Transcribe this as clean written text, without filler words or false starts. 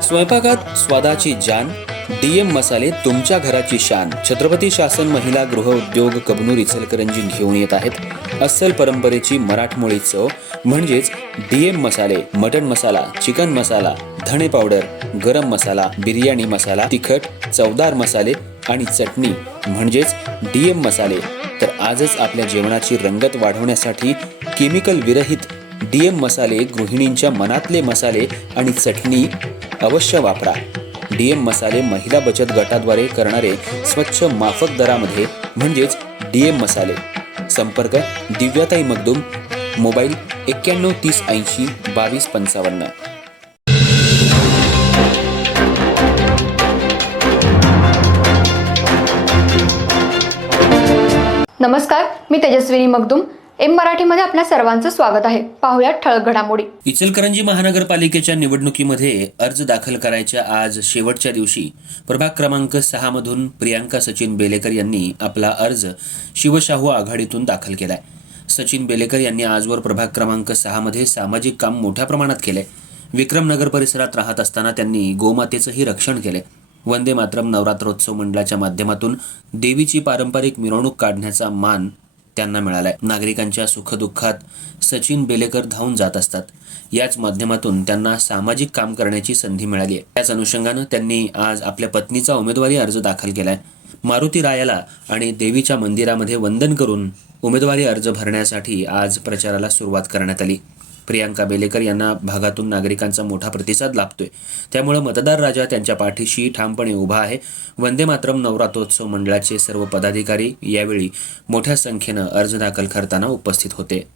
स्वयंपाकात स्वादाची जान, डीएम मसाले तुमच्या घराची शान. छत्रपती शासन महिला गृह उद्योग कबनूर इचलकरंजी घेऊन येत आहेत अस्सल परंपरेची मराठमोळी चव म्हणजेच डीएम मसाले. मटन मसाला, चिकन मसाला, धणे पावडर, गरम मसाला, बिर्याणी मसाला, तिखट चवदार मसाले आणि चटणी म्हणजेच डीएम मसाले. तर आजच आपल्या जेवणाची रंगत वाढवण्यासाठी केमिकल विरहित डीएम मसाले, गृहिणींच्या मनातले मसाले आणि चटणी अवश्य वापरा. डीएम मसाले महिला बचत गटाद्वारे करणारे स्वच्छ माफक दरामध्ये म्हणजेच डीएम मसाले. संपर्क दिव्याताई मगदूम, मोबाईल 91 30 80 22 55. नमस्कार, मी तेजस्विनी मगदूम. एम मराठीमध्ये आपल्या सर्वांचं स्वागत आहे. पाहूयात ठळक घडामोडी. इचलकरंजी महानगरपालिकेच्या निवडणुकीमध्ये अर्ज दाखल करायच्या आज शेवटच्या दिवशी प्रभाग क्रमांक 6 मधून प्रियांका सचिन बेलेकर यांनी आपला अर्ज शिवशाहू आघाडीतून दाखल केलाय. सचिन बेलेकर यांनी आजवर प्रभाग क्रमांक 6 मध्ये सामाजिक काम मोठ्या प्रमाणात केले. विक्रमनगर परिसरात राहत असताना त्यांनी गोमातेचंही रक्षण केले. वंदे मातरम नवरात्रोत्सव मंडळाच्या माध्यमातून देवीची पारंपरिक मिरवणूक काढण्याचा मान त्यांना मिळालाय. नागरिकांच्या सुखदुःखात सचिन बेलेकर धावून जात असतात. याच माध्यमातून त्यांना सामाजिक काम करण्याची संधी मिळाली आहे. त्याच अनुषंगानं त्यांनी आज आपल्या पत्नीचा उमेदवारी अर्ज दाखल केलाय. मारुती रायाला आणि देवीच्या मंदिरामध्ये वंदन करून उमेदवारी अर्ज भरण्यासाठी आज प्रचाराला सुरुवात करण्यात आली. प्रियांका बेलेकर यांना भागातून नागरिकांचा मोठा प्रतिसाद लाभतोय. त्यामुळे मतदार राजा त्यांच्या पाठीशी ठामपणे उभा आहे. वंदे मातरम नवरात्रोत्सव मंडळाचे सर्व पदाधिकारी यावेळी मोठ्या संख्येनं अर्ज दाखल करताना उपस्थित होते.